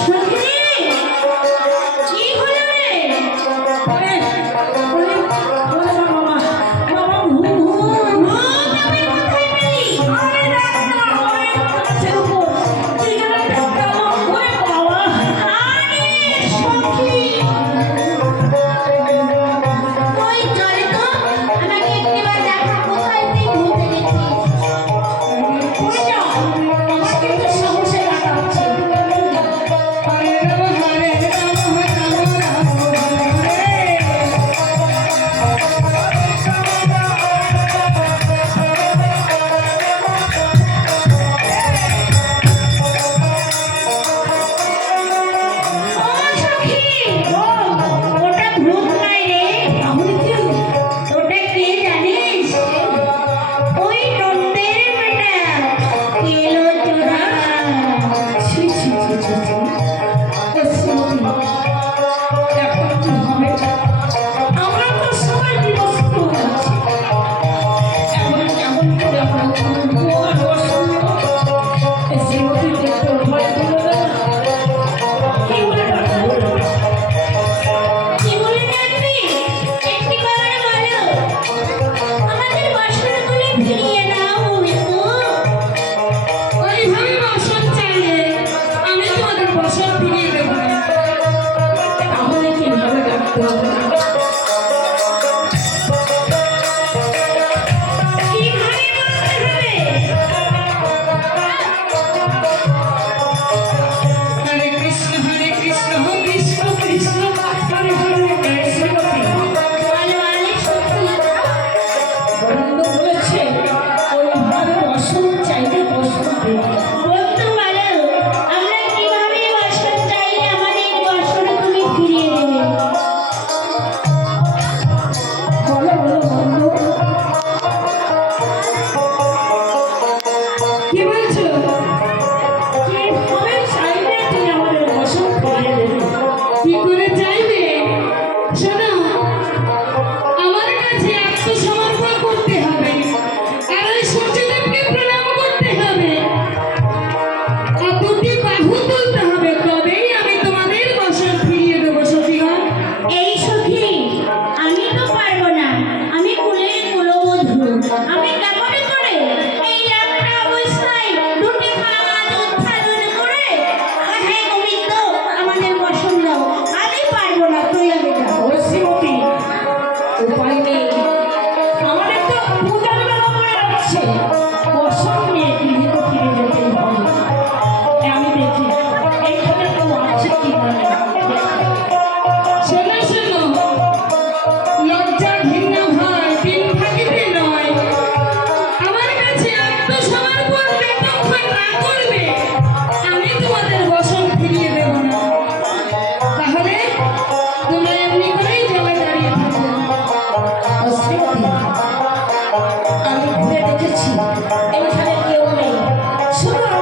Sundari Thank you.